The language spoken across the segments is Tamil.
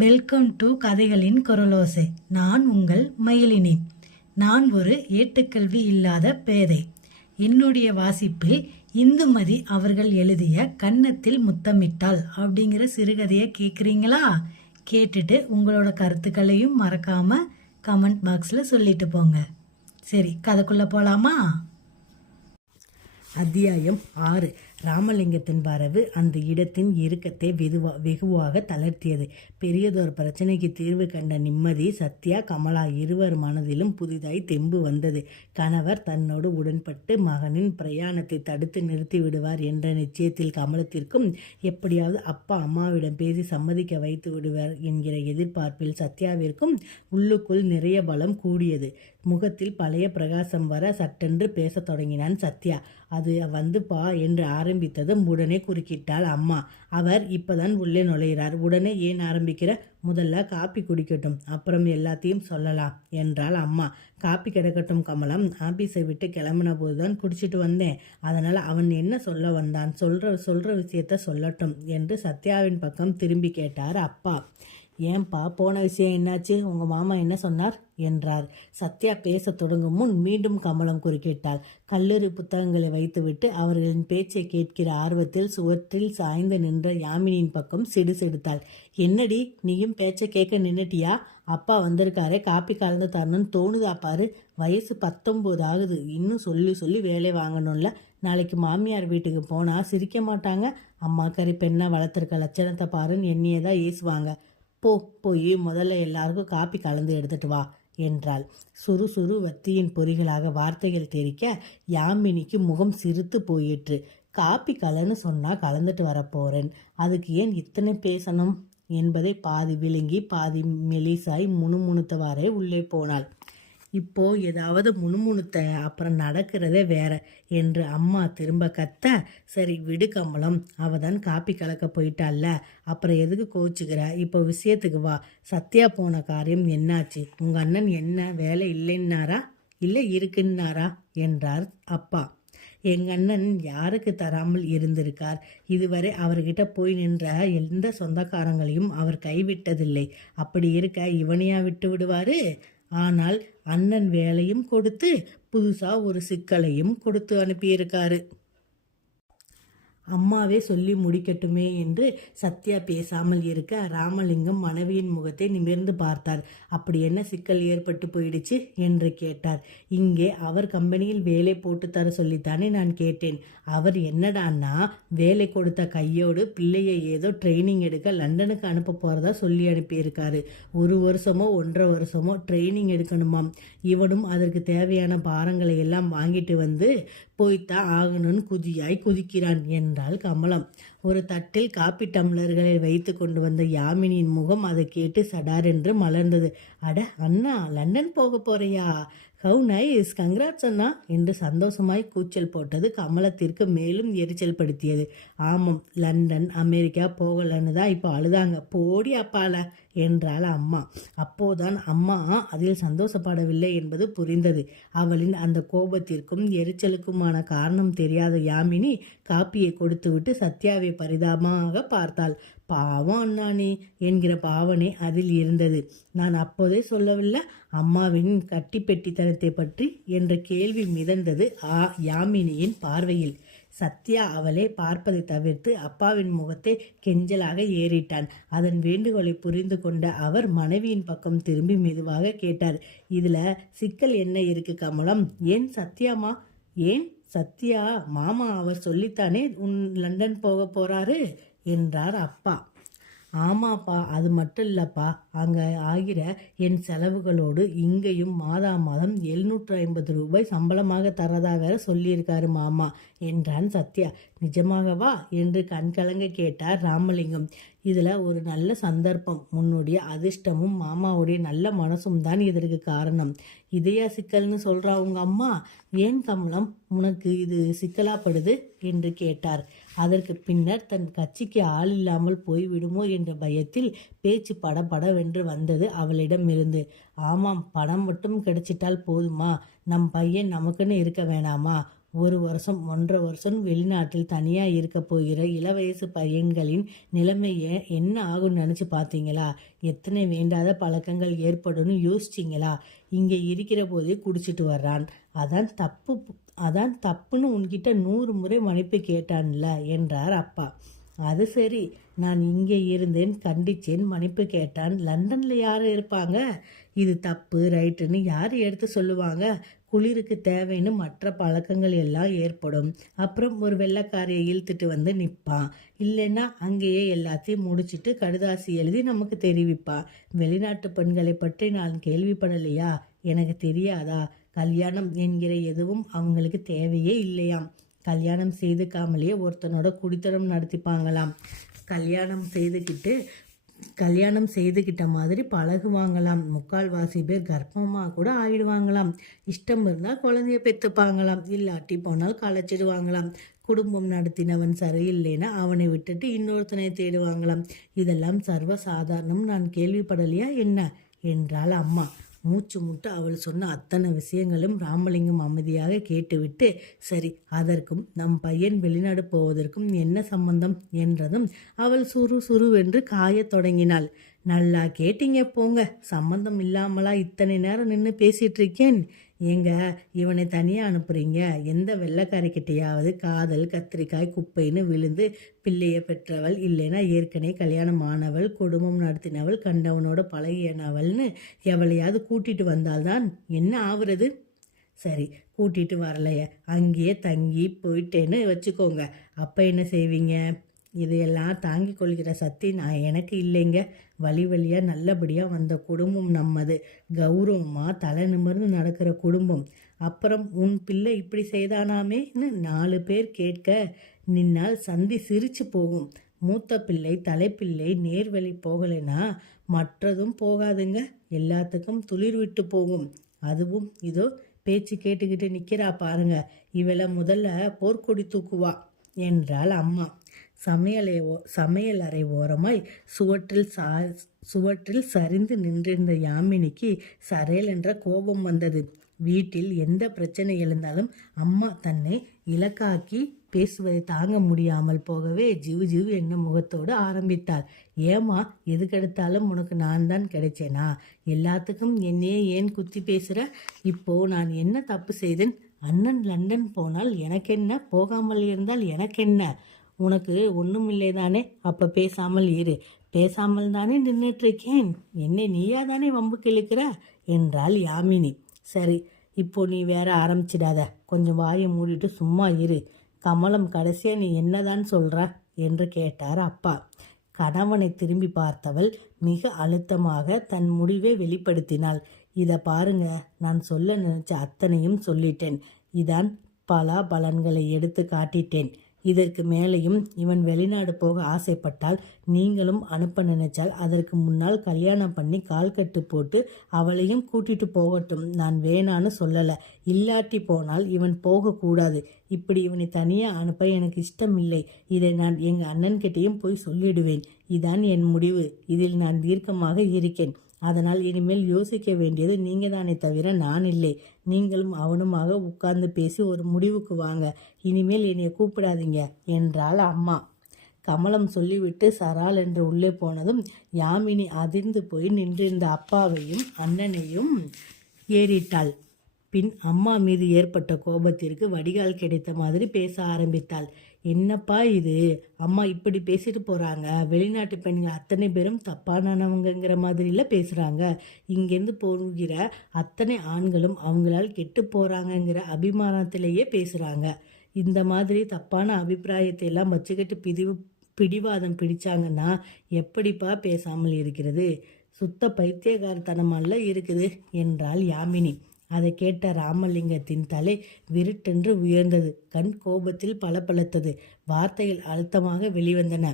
வெல்கம் டு கதைகளின் குரலோசை. நான் உங்கள் மயிலினி. நான் ஒரு ஏட்டுக்கல்வி இல்லாத பேதை. என்னுடைய வாசிப்பில் இந்துமதி அவர்கள் எழுதிய கன்னத்தில் முத்தமிட்டாள் அப்படிங்கிற சிறுகதையை கேட்குறீங்களா? கேட்டுட்டு உங்களோட கருத்துக்களையும் மறக்காம கமெண்ட் பாக்ஸில் சொல்லிட்டு போங்க. சரி, கதைக்குள்ளே போகலாமா? அத்தியாயம் 6. ராமலிங்கத்தின் வரவு அந்த இடத்தின் இறுக்கத்தை வெகுவாக தளர்த்தியது. பெரியதொரு பிரச்சனைக்கு தீர்வு கண்ட நிம்மதி, சத்யா, கமலா இருவர் மனதிலும் புதிதாய் தெம்பு வந்தது. கணவர் தன்னோடு உடன்பட்டு மகனின் பிரயாணத்தை தடுத்து நிறுத்தி விடுவார் என்ற நிச்சயத்தில் கமலத்திற்கும் எப்படியாவது அப்பா அம்மாவிடம் பேசி சம்மதிக்க வைத்து விடுவார் என்கிற எதிர்பார்ப்பில் சத்யாவிற்கும் உள்ளுக்குள் நிறைய பலம் கூடியது. முகத்தில் பழைய பிரகாசம் வர சட்டென்று பேசத் தொடங்கினான் சத்யா. அது வந்துப்பா என்று ஆரம்பித்ததும் உடனே குறுக்கிட்டாள் அம்மா. அவர் இப்பதான் உள்ளே நுழைகிறார், உடனே ஏன் ஆரம்பிக்கிற? முதல்ல காப்பி குடிக்கட்டும், அப்புறம் எல்லாத்தையும் சொல்லலாம் என்றாள் அம்மா. காப்பி கிடக்கட்டும் கமலம், ஆபீஸை விட்டு கிளம்பின போதுதான் குடிச்சிட்டு வந்தேன். அதனால் அவன் என்ன சொல்ல வந்தான்? சொல்ற விஷயத்த சொல்லட்டும் என்று சத்யாவின் பக்கம் திரும்பி கேட்டார் அப்பா. ஏன்பா, போன விஷயம் என்னாச்சு? உங்கள் மாமா என்ன சொன்னார் என்றார். சத்யா பேச தொடங்கும் முன் மீண்டும் கமலம் குறுக்கிட்டாள். கல்லூரி புத்தகங்களை வைத்துவிட்டு அவர்களின் பேச்சை கேட்கிற ஆர்வத்தில் சுவற்றில் சாய்ந்து நின்ற யாமினியின் பக்கம் சிடுசிடுத்தாள். என்னடி, நீயும் பேச்சை கேட்க நின்னுட்டியா? அப்பா வந்திருக்காரே, காப்பி கலந்து தரணும்னு தோணுதா பாரு. வயசு 19 ஆகுது, இன்னும் சொல்லி சொல்லி வேலை வாங்கணும்ல. நாளைக்கு மாமியார் வீட்டுக்கு போனால் சிரிக்க மாட்டாங்க. அம்மா கறி பெண்ணை வளர்த்துருக்க லட்சணத்தை பாருன்னு என்னையே தான் ஏசுவாங்க. போய் முதல்ல எல்லாருக்கும் காப்பி கலந்து எடுத்துட்டு வா என்றாள். சுறு வத்தியின் பொறிகளாக வார்த்தைகள் தெரிக்க யாமினிக்கு முகம் சிரித்து போயிற்று. காப்பி கலன்னு சொன்னா கலந்துட்டு வரப்போறேன், அதுக்கு ஏன் இத்தனை பேசணும் என்பதை பாதி விழுங்கி பாதி மெலிசாய் முணுமுணுத்தவாறே உள்ளே போனாள். இப்போ ஏதாவது முணுமுணுத்த, அப்புறம் நடக்கிறதே வேற என்று அம்மா திரும்ப கத்த, சரி விடு கமலம், அவ தான் காப்பி கலக்க போயிட்டால, அப்புறம் எதுக்கு கோச்சுக்கிற? இப்போ விஷயத்துக்கு வா. சத்யா போன காரியம் என்னாச்சு? உங்க அண்ணன் என்ன வேலை இல்லைன்னாரா இல்லை இருக்குன்னாரா என்றார் அப்பா. எங்க அண்ணன் யாருக்கு தராமல் இருந்திருக்கார்? இதுவரை அவர்கிட்ட போய் நின்ற எந்த சொந்தக்காரங்களையும் அவர் கைவிட்டதில்லை. அப்படி இருக்க இவனையா விட்டு விடுவாரு? ஆனால் அண்ணன் வேலையும் கொடுத்து புதுசா ஒரு சிக்கலையும் கொடுத்து அனுப்பியிருக்காரு. அம்மாவே சொல்லி முடிக்கட்டுமே என்று சத்யா பேசாமல் இருக்க ராமலிங்கம் மனைவியின் முகத்தை நிமிர்ந்து பார்த்தார். அப்படி என்ன சிக்கல் ஏற்பட்டு போயிடுச்சு என்று கேட்டார். இங்கே அவர் கம்பெனியில் வேலை போட்டு தர சொல்லித்தானே நான் கேட்டேன். அவர் என்னடான்னா வேலை கொடுத்த கையோடு பிள்ளையை ஏதோ ட்ரைனிங் எடுக்க லண்டனுக்கு அனுப்ப போறதா சொல்லி அனுப்பியிருக்காரு. 1 வருஷமோ 1.5 வருஷமோ ட்ரைனிங் எடுக்கணுமாம். இவனும் அதற்கு தேவையான பாரங்களை எல்லாம் வாங்கிட்டு வந்து போய்த்தான் ஆகணும்னு குதியாய் குதிக்கிறான் என்றாள் கமலம். ஒரு தட்டில் காப்பி டம்ளர்களை வைத்து கொண்டு வந்த யாமினியின் முகம் அதை கேட்டு சடாரென்று மலர்ந்தது. அட அண்ணா, லண்டன் போக போறியா? ஹவு நைஸ், கங்க்ராட்ஸ் அண்ணா என்று சந்தோஷமாய் கூச்சல் போட்டது கமலத்திற்கு மேலும் எரிச்சல் படுத்தியது. ஆமாம், லண்டன் அமெரிக்கா போகலன்னு தான் இப்போ அழுதாங்க. போடி அப்பால என்றாள் அம்மா. அப்போதான் அம்மா அதில் சந்தோஷப்படவில்லை என்பது புரிந்தது. அவளின் அந்த கோபத்திற்கும் எரிச்சலுக்குமான காரணம் தெரியாத யாமினி காப்பியை கொடுத்துவிட்டு சத்யாவை பரிதாபமாக பார்த்தாள். பாவம் அண்ணானே என்கிற பாவனை அதில் இருந்தது. நான் அப்போதே சொல்லவில்லை அம்மாவின் கட்டிப்பெட்டித்தனத்தை பற்றி என்ற கேள்வி மிதந்தது யாமினியின் பார்வையில். சத்யா அவளை பார்ப்பதை தவிர்த்து அப்பாவின் முகத்தை கெஞ்சலாக ஏறிட்டான். அதன் வேண்டுகோளை புரிந்து கொண்ட அவர் மனைவியின் பக்கம் திரும்பி மெதுவாக கேட்டார். இதுல சிக்கல் என்ன இருக்கு கமலம்? ஏன் சத்யாமா? ஏன் சத்யா மாமா அவர் சொல்லித்தானே லண்டன் போக போறாரு என்றார் அப்பா. ஆமாப்பா, அது மட்டும் இல்லப்பா, அங்கே ஆகிற என் செலவுகளோடு இங்கேயும் மாதம் 750 ரூபாய் சம்பளமாக தரதா வேற சொல்லியிருக்காரு மாமா என்றான் சத்யா. நிஜமாகவா என்று கண்கலங்க கேட்டார் ராமலிங்கம். இதில் ஒரு நல்ல சந்தர்ப்பம், உன்னுடைய அதிர்ஷ்டமும் மாமாவுடைய நல்ல மனசும் தான் இதற்கு காரணம். இதையா சிக்கல்னு சொல்கிறா உங்க அம்மா? ஏன் கமலம், உனக்கு இது சிக்கலாப்படுது என்று கேட்டார். அதற்கு பின்னர் தன் கட்சிக்கு ஆள் இல்லாமல் போய்விடுமோ என்ற பயத்தில் பேச்சு படபடவென்று வந்தது அவளிடமிருந்து. ஆமாம், பணம் மட்டும் கிடைச்சிட்டால் போதுமா? நம் பையன் நமக்குன்னு இருக்க வேணாமா? 1 வருஷம் 1.5 வருஷம் வெளிநாட்டில் தனியாக இருக்க போகிற இளவயசு பையன்களின் நிலைமையை என்ன ஆகும்னு நினச்சி பார்த்தீங்களா? எத்தனை வேண்டாத பழக்கங்கள் ஏற்படும்னு யோசிச்சிங்களா? இங்கே இருக்கிற போதே குடிச்சிட்டு வர்றான், அதான் தப்புன்னு உன்கிட்ட 100 முறை மன்னிப்பு கேட்டான்ல என்றார் அப்பா. அது சரி, நான் இங்கே இருந்தேன், கண்டிச்சேன், மன்னிப்பு கேட்டான். லண்டனில் யார் இருப்பாங்க? இது தப்பு ரைட்டுன்னு யார் எடுத்து சொல்லுவாங்க? குளிருக்கு தேவைன்னு மற்ற பழக்கங்கள் எல்லாம் ஏற்படும். அப்புறம் ஒரு வெள்ளைக்காரியை இழுத்துட்டு வந்து நிற்பான். இல்லைன்னா அங்கேயே எல்லாத்தையும் முடிச்சுட்டு கடுதாசி எழுதி நமக்கு தெரிவிப்பான். வெளிநாட்டு பெண்களை பற்றி நான் கேள்விப்படலையா? எனக்கு தெரியாதா? கல்யாணம் என்கிற எதுவும் அவங்களுக்கு தேவையே இல்லையாம். கல்யாணம் செய்துக்காமலேயே ஒருத்தனோட குடித்தனம் நடத்திப்பாங்களாம். கல்யாணம் செய்துக்கிட்ட மாதிரி பழகுவாங்களாம். 3/4 பேர் கர்ப்பமாக கூட ஆயிடுவாங்களாம். இஷ்டம் இருந்தால் குழந்தைய பெற்றுப்பாங்களாம், இல்லாட்டி போனால் களைச்சிடுவாங்களாம். குடும்பம் நடத்தினவன் சரியில்லைன்னா அவனை விட்டுட்டு இன்னொருத்தனை தேடுவாங்களாம். இதெல்லாம் சர்வசாதாரணம், நான் கேள்விப்படலையா என்ன என்றாள் அம்மா. மூச்சு முட்டு அவள் சொன்ன அத்தனை விஷயங்களும் ராமலிங்கம் அமைதியாக கேட்டுவிட்டு, சரி, அதற்கும் நம் பையன் வெளிநாடு போவதற்கும் என்ன சம்பந்தம் என்றதும் அவள் சுருவென்று காயத் தொடங்கினாள். நல்லா கேட்டீங்க போங்க, சம்பந்தம் இல்லாமலா இத்தனை நேரம் நின்று பேசிட்டு இருக்கேன்? ஏங்க, இவனை தனியாக அனுப்புறீங்க? எந்த வெள்ளைக்காரிக்கிட்டையாவது காதல் கத்திரிக்காய் குப்பைன்னு விழுந்து பிள்ளையை பெற்றவள், இல்லைன்னா ஏற்கனவே கல்யாணம் ஆனவள், குடும்பம் நடத்தினவள், கண்டவனோட பழகியனவள்னு எவளையாவது கூட்டிட்டு வந்தால்தான் என்ன ஆகுறது? சரி, கூட்டிட்டு வரலைய, அங்கேயே தங்கி போயிட்டேன்னு வச்சுக்கோங்க. அப்போ என்ன செய்வீங்க? இதையெல்லாம் தாங்கி கொள்கிற சக்தி எனக்கு இல்லைங்க. வழியாக நல்லபடியாக வந்த குடும்பம் நம்மது, கௌரவமாக தலை நிமிர்ந்து நடக்கிற குடும்பம். அப்புறம் உன் பிள்ளை இப்படி செய்தானாமேன்னு 4 பேர் கேட்க நின்னால் சந்தி சிரிச்சு போகும். மூத்த பிள்ளை தலைப்பிள்ளை நேர்வழி போகலைன்னா மற்றதும் போகாதுங்க, எல்லாத்துக்கும் துளிர் விட்டு போகும். அதுவும் இதோ பேச்சு கேட்டுக்கிட்டு நிற்கிறா பாருங்க, இவளை முதல்ல போர்க்கொடி தூக்குவா என்றாள் அம்மா. சமையல் அறை ஓரமாய் சுவற்றில் சரிந்து நின்றிருந்த யாமினிக்கு சரையல் என்ற கோபம் வந்தது. வீட்டில் எந்த பிரச்சனை எழுந்தாலும் அம்மா தன்னை இலக்காக்கி பேசுவதை தாங்க முடியாமல் போகவே ஜிவு என்ன முகத்தோடு ஆரம்பித்தாள். ஏமா, எதுக்கெடுத்தாலும் உனக்கு நான் தான் கிடைச்சேனா? எல்லாத்துக்கும் என்னையே ஏன் குத்தி பேசுகிற? இப்போ நான் என்ன தப்பு செய்தேன்? அண்ணன் லண்டன் போனால் எனக்கென்ன, போகாமல் இருந்தால் எனக்கென்ன? உனக்கு ஒன்றும் இல்லை தானே? அப்போ பேசாமல் இரு. பேசாமல் தானே நின்றுட்டுருக்கேன், என்னை நீயா தானே வம்புக்கு இழுக்கிற என்றாள் யாமினி. சரி, இப்போ நீ வேற ஆரம்பிச்சிடாத, கொஞ்சம் வாயை மூடிட்டு சும்மா இரு. கமலம், கடைசியாக நீ என்னதான் சொல்கிற என்று கேட்டார் அப்பா. கணவனை திரும்பி பார்த்தவள் மிக அழுத்தமாக தன் முடிவை வெளிப்படுத்தினாள். இதை பாருங்க, நான் சொல்ல நினைச்ச அத்தனையும் சொல்லிட்டேன். இதான் பலாபலன்களை எடுத்து காட்டிட்டேன். இதற்கு மேலேயும் இவன் வெளிநாடு போக ஆசைப்பட்டால், நீங்களும் அனுப்ப நினைச்சால் அதற்கு முன்னால் கல்யாணம் பண்ணி கால்கட்டு போட்டு அவளையும் கூட்டிட்டு போகட்டும். நான் வேணான்னு சொல்லலை. இல்லாட்டி போனால் இவன் போகக்கூடாது. இப்படி இவனை தனியாக அனுப்ப எனக்கு இஷ்டம் இல்லை. இதை நான் எங்கள் அண்ணன்கிட்டையும் போய் சொல்லிடுவேன். இதான் என் முடிவு. இதில் நான் தீர்க்கமாக இருக்கேன். அதனால் இனிமேல் யோசிக்க வேண்டியது நீங்கள் தானே தவிர நான் இல்லை. நீங்களும் அவனுமாக உட்கார்ந்து பேசி ஒரு முடிவுக்கு வாங்க. இனிமேல் என்னை கூப்பிடாதீங்க என்றாள் அம்மா. கமலம் சொல்லிவிட்டு சரால் என்று உள்ளே போனதும் யாமினி அதிர்ந்து போய் நின்றிருந்த அப்பாவையும் அண்ணனையும் ஏறிட்டாள். பின் அம்மா மீது ஏற்பட்ட கோபத்திற்கு வடிகால் கிடைத்த மாதிரி பேச ஆரம்பித்தாள். என்னப்பா இது, அம்மா இப்படி பேசிட்டு போகிறாங்க? வெளிநாட்டு பெண்கள் அத்தனை பேரும் தப்பானவங்கிற மாதிரிலாம் பேசுகிறாங்க. இங்கேருந்து போகிற அத்தனை ஆண்களும் அவங்களால் கெட்டு போகிறாங்கங்கிற அபிமானத்திலேயே பேசுகிறாங்க. இந்த மாதிரி தப்பான அபிப்பிராயத்தை எல்லாம் வச்சுக்கிட்டு பிடிவாதம் பிடிச்சாங்கன்னா எப்படிப்பா பேசாமல் இருக்கிறது? சுத்த பைத்தியகாரத்தனமல்ல இருக்குது என்றாள் யாமினி. அதை கேட்ட ராமலிங்கத்தின் தலை விருட்டென்று உயர்ந்தது. கண் கோபத்தில் பளபளத்தது. வார்த்தைகள் அழுத்தமாக வெளிவந்தன.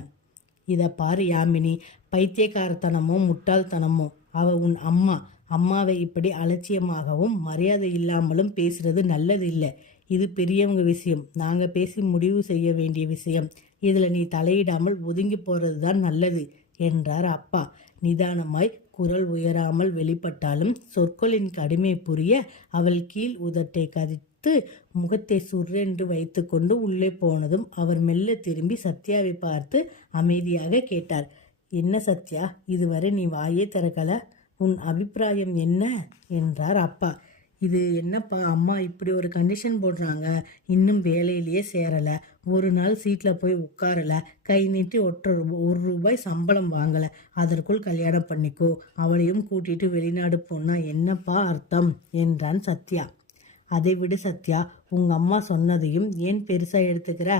இதை பாரு யாமினி, பைத்தியக்காரத்தனமோ முட்டாள்தனமோ அவ உன் அம்மா. அம்மாவை இப்படி அலட்சியமாகவும் மரியாதை இல்லாமலும் பேசுறது நல்லது இல்லை. இது பெரியவங்க விஷயம், நாங்கள் பேசி முடிவு செய்ய வேண்டிய விஷயம். இதில் நீ தலையிடாமல் ஒதுங்கி போகிறது தான் நல்லது என்றார் அப்பா. நிதானமாய், குரல் உயராமல் வெளிப்பட்டாலும் சொற்களின் கடுமை புரிய அவள் கீழ் உதட்டை பார்த்து முகத்தை சுர்ரென்று வைத்துக்கொண்டு உள்ளே போனதும் அவர் மெல்ல திரும்பி சத்யாவை பார்த்து அமைதியாக கேட்டார். என்ன சத்யா, இதுவரை நீ வாயே திறக்கல, உன் அபிப்பிராயம் என்ன என்றார் அப்பா. இது என்னப்பா அம்மா இப்படி ஒரு கண்டிஷன் போடுறாங்க, இன்னும் வேலையிலேயே சேரலை, ஒரு நாள் சீட்டில் போய் உட்காரலை, கை நீட்டி ஒரு ரூபாய் சம்பளம் வாங்கலை, அதற்குள் கல்யாணம் பண்ணிக்கோ, அவளையும் கூட்டிட்டு வெளிநாடு போனா என்னப்பா அர்த்தம் என்றான் சத்யா. அதை விடு சத்யா, உங்க அம்மா சொன்னதையும் ஏன் பெருசா எடுத்துக்கிற?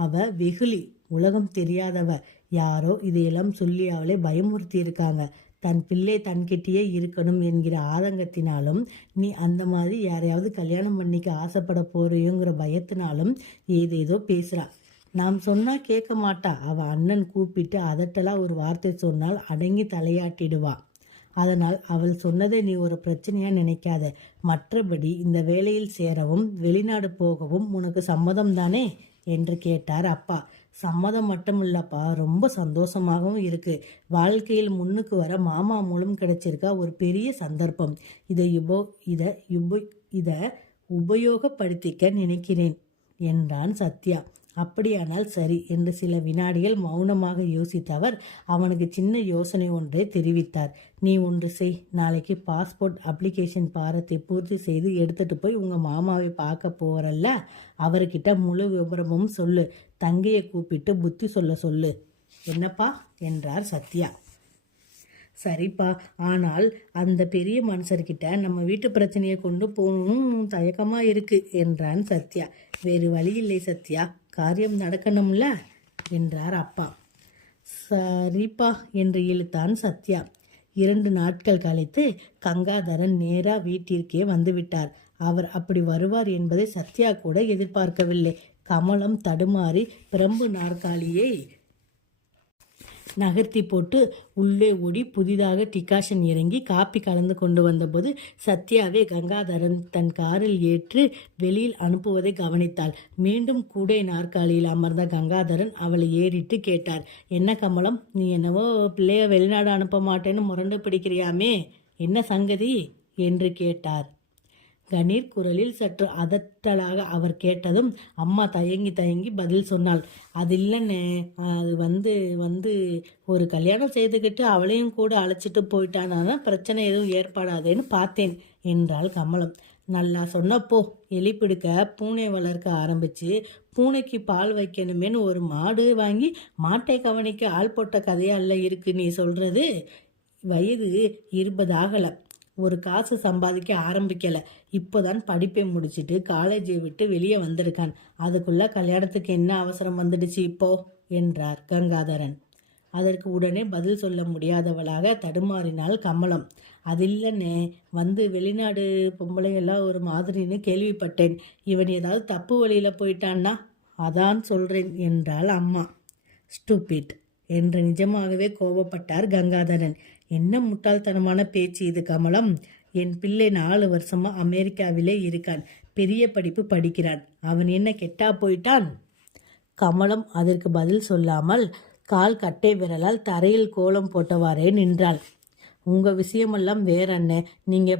அவ வெகுளி, உலகம் தெரியாதவ, யாரோ இதையெல்லாம் சொல்லி அவளை பயமுறுத்தி இருக்காங்க. தன் பிள்ளை தன்கிட்டயே இருக்கணும் என்கிற ஆதங்கத்தினாலும், நீ அந்த மாதிரி யாரையாவது கல்யாணம் பண்ணிக்க ஆசைப்பட போறியோங்கிற பயத்தினாலும் ஏதேதோ பேசுறா. நாம் சொன்னா கேட்க மாட்டா. அவ அண்ணன் கூப்பிட்டு அதட்டலா ஒரு வார்த்தை சொன்னால் அடங்கி தலையாட்டிடுவா. அதனால் அவள் சொன்னதை நீ ஒரு பிரச்சனையா நினைக்காத. மற்றபடி இந்த வேலையில் சேரவும் வெளிநாடு போகவும் உனக்கு சம்மதம் தானே என்று கேட்டார் அப்பா. சம்மதம் மட்டும் இல்லப்பா, ரொம்ப சந்தோஷமாகவும் இருக்கு. வாழ்க்கையில் முன்னுக்கு வர மாமா மூலம் கிடைச்சிருக்கா ஒரு பெரிய சந்தர்ப்பம். இதை உபயோகப்படுத்திக்க நினைக்கிறேன் என்றான் சத்யா. அப்படியானால் சரி என்று சில வினாடிகள் மௌனமாக யோசித்த அவர் அவனுக்கு சின்ன யோசனை ஒன்றை தெரிவித்தார். நீ ஒன்று செய், நாளைக்கு பாஸ்போர்ட் அப்ளிகேஷன் பாரத்தை பூர்த்தி செய்து எடுத்துட்டு போய் உங்க மாமாவை பார்க்க போறல்ல, அவர்கிட்ட முழு விவரமும் சொல்லு, தங்கையை கூப்பிட்டு புத்தி சொல்ல சொல்லு. என்னப்பா என்றார் சத்யா. சரிப்பா, ஆனால் அந்த பெரிய மனுஷர்கிட்ட நம்ம வீட்டு பிரச்சனையை கொண்டு போகணும் தயக்கமா இருக்கு என்றான் சத்யா. வேறு வழி இல்லை சத்யா, காரியம் நடக்கணும்ல என்றார் அப்பா. சரிப்பா என்று இழுத்தான் சத்யா. 2 நாட்கள் கழித்து கங்காதரன் நேரா வீட்டிற்கே வந்துவிட்டார். அவர் அப்படி வருவார் என்பதை சத்யா கூட எதிர்பார்க்கவில்லை. கமலம் தடுமாறி பிரம்பு நாற்காலியை நகர்த்தி போட்டு உள்ளே ஓடி புதிதாக டிகாஷன் இறங்கி காப்பி கலந்து கொண்டு வந்தபோது சத்யாவே கங்காதரன் தன் காரில் ஏற்று வெளியில் அனுப்புவதை கவனித்தாள். மீண்டும் கூடை நாற்காலியில் அமர்ந்த கங்காதரன் அவளை ஏறிட்டு கேட்டார். என்ன கமலம், நீ என்னவோ பிள்ளைய வெளிநாடு அனுப்ப மாட்டேன்னு முரண்டு பிடிக்கிறியாமே, என்ன சங்கதி என்று கேட்டார். கணீர் குரலில் சற்று அதட்டலாக அவர் கேட்டதும் அம்மா தயங்கி பதில் சொன்னாள். அது இல்லைன்னு, அது வந்து ஒரு கல்யாணம் செய்துக்கிட்டு அவளையும் கூட அழைச்சிட்டு போயிட்டானா பிரச்சனை எதுவும் ஏற்படாதேன்னு பார்த்தேன் என்றாள் கமலம். நல்லா சொன்னப்போ, எலி பிடிக்க பூனை வளர்க்க ஆரம்பிச்சு பூனைக்கு பால் வைக்கணுமேனு ஒரு மாடு வாங்கி மாட்டை கவனிக்க ஆள் போட்ட கதையல்ல இருக்கு நீ சொல்றது. வயது 20 ஆகலை, ஒரு காசு சம்பாதிக்க ஆரம்பிக்கலை, இப்போதான் படிப்பை முடிச்சுட்டு காலேஜை விட்டு வெளியே வந்திருக்கான். அதுக்குள்ள கல்யாணத்துக்கு என்ன அவசரம் வந்துடுச்சு இப்போ என்றார் கங்காதரன். அதற்கு உடனே பதில் சொல்ல முடியாதவளாக தடுமாறினாள் கமலம். அதில்லன்னு, வெளிநாடு பொம்பளையெல்லாம் ஒரு மாதிரின்னு கேள்விப்பட்டேன். இவன் ஏதாவது தப்பு வழியில போயிட்டான்னா அதான் சொல்றேன் என்றாள் அம்மா. ஸ்டூபிட் என்று நிஜமாகவே கோபப்பட்டார் கங்காதரன். என்ன முட்டாள்தனமான பேச்சு இது கமலம். என் பிள்ளை 4 வருஷமா அமெரிக்காவிலே இருக்கான், பெரிய படிப்பு படிக்கிறான், அவன் என்ன கெட்டா போயிட்டான்? கமலம் அதற்கு பதில் சொல்லாமல் கால் கட்டை விரலால் தரையில் கோலம் போட்டவாறே நின்றாள். உங்க விஷயமெல்லாம் வேற என்ன, நீங்க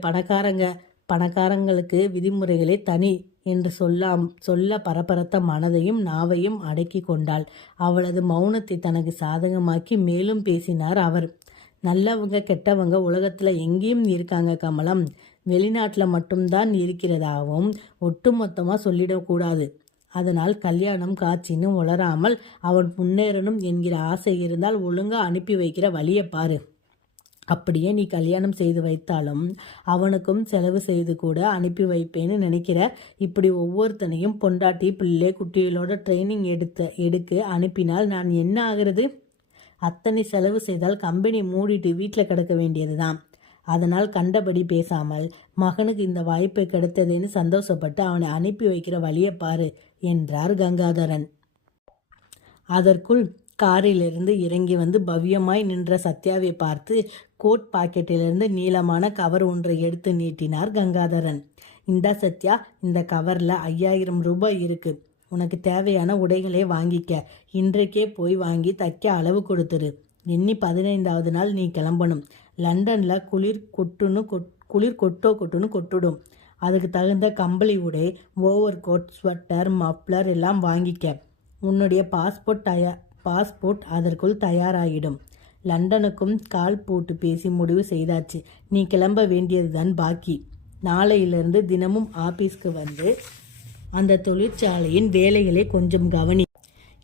பணக்காரங்களுக்கு விதிமுறைகளே தனி என்று சொல்ல பரபரத்த மனதையும் நாவையும் அடக்கி கொண்டாள். அவளது மௌனத்தை தனக்கு சாதகமாக்கி மேலும் பேசினார் அவர். நல்லவங்க கெட்டவங்க உலகத்தில் எங்கேயும் இருக்காங்க கமலம், வெளிநாட்டில் மட்டும்தான் இருக்கிறதாகவும் ஒட்டுமொத்தமாக சொல்லிடக்கூடாது. அதனால் கல்யாணம் காட்சின்னு உளராமல் அவன் முன்னேறணும் என்கிற ஆசை இருந்தால் ஒழுங்கா அனுப்பி வைக்கிற வழியை பாரு. அப்படியே நீ கல்யாணம் செய்து வைத்தாலும் அவனுக்கும் செலவு செய்து கூட அனுப்பி வைப்பேன்னு நினைக்கிற. இப்படி ஒவ்வொருத்தனையும் பொண்டாட்டி பிள்ளை குட்டிகளோட ட்ரைனிங் எடுக்க அனுப்பினால் நான் என்ன ஆகிறது? அத்தனை செலவு செய்தால் கம்பெனி மூடிட்டு வீட்டில் கிடக்க வேண்டியது தான். அதனால் கண்டபடி பேசாமல் மகனுக்கு இந்த வாய்ப்பு கிடைத்ததுன்னு சந்தோஷப்பட்டு அவனை அனுப்பி வைக்கிற வழியை பாரு என்றார் கங்காதரன். அதற்குள் காரிலிருந்து இறங்கி வந்து பவ்யமாய் நின்ற சத்யாவை பார்த்து கோட் பாக்கெட்டிலிருந்து நீளமான கவர் ஒன்றை எடுத்து நீட்டினார் கங்காதரன். இந்தா சத்யா, இந்த கவரில் 5000 ரூபாய் இருக்கு. உனக்கு தேவையான உடைகளை வாங்கிக்க. இன்றைக்கே போய் வாங்கி தைக்க அளவு கொடுத்துரு. எண்ணி 15வது நாள் நீ கிளம்பணும். லண்டனில் குளிர் கொட்டுன்னு கொட்டுடும். அதுக்கு தகுந்த கம்பளி உடை, ஓவர் கோட், ஸ்வெட்டர், மஃப்ளர் எல்லாம் வாங்கிக்க. உன்னுடைய பாஸ்போர்ட் அதற்குள் தயாராகிடும். லண்டனுக்கும் கால் போட்டு பேசி முடிவு செய்தாச்சு. நீ கிளம்ப வேண்டியதுதான் பாக்கி. நாளையிலிருந்து தினமும் ஆபீஸ்க்கு வந்து அந்த தொழிற்சாலையின் வேலைகளை கொஞ்சம் கவனி.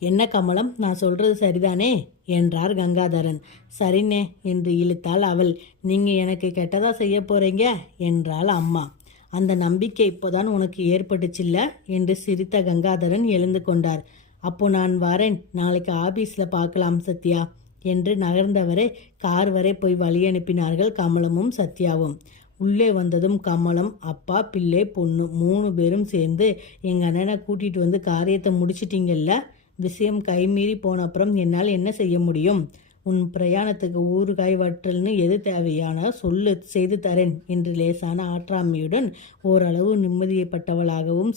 என்ன கமலம், நான் சொல்றது சரிதானே என்றார் கங்காதரன். சரிண்ணே என்று இழுத்தாள் அவள். நீங்க எனக்கு கெட்டதா செய்ய போறீங்க என்றாள் அம்மா. அந்த நம்பிக்கை இப்போதான் உனக்கு ஏற்பட்டுச்சில்ல என்று சிரித்த கங்காதரன் எழுந்து கொண்டார். அப்போ நான் வரேன், நாளைக்கு ஆபீஸில் பார்க்கலாம் சத்யா என்று நகர்ந்தவரே கார் வரை போய் வழி அனுப்பினார்கள் கமலமும் சத்யாவும். உள்ளே வந்ததும் கமலம், அப்பா, பிள்ளை, பொண்ணு 3 பேரும் சேர்ந்து எங்கள் அண்ணனை கூட்டிகிட்டு வந்து காரியத்தை முடிச்சிட்டிங்கல்ல. விஷயம் கைமீறி போன அப்புறம் என்னால் என்ன செய்ய முடியும்? உன் பிரயாணத்துக்கு ஊறுகாய் வற்றல்னு எது தேவையான சொல்லு, செய்து தரேன் என்று லேசான ஆற்றாமையுடன் ஓரளவு நிம்மதியப்பட்டவளாகவும்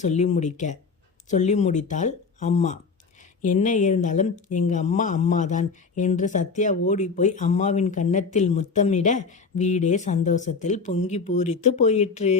சொல்லி முடித்தாள் அம்மா. என்ன இருந்தாலும் எங்கள் அம்மா அம்மாதான் என்று சத்யா ஓடி போய் அம்மாவின் கன்னத்தில் முத்தமிட வீடே சந்தோஷத்தில் பொங்கி பூரித்து போயிற்று.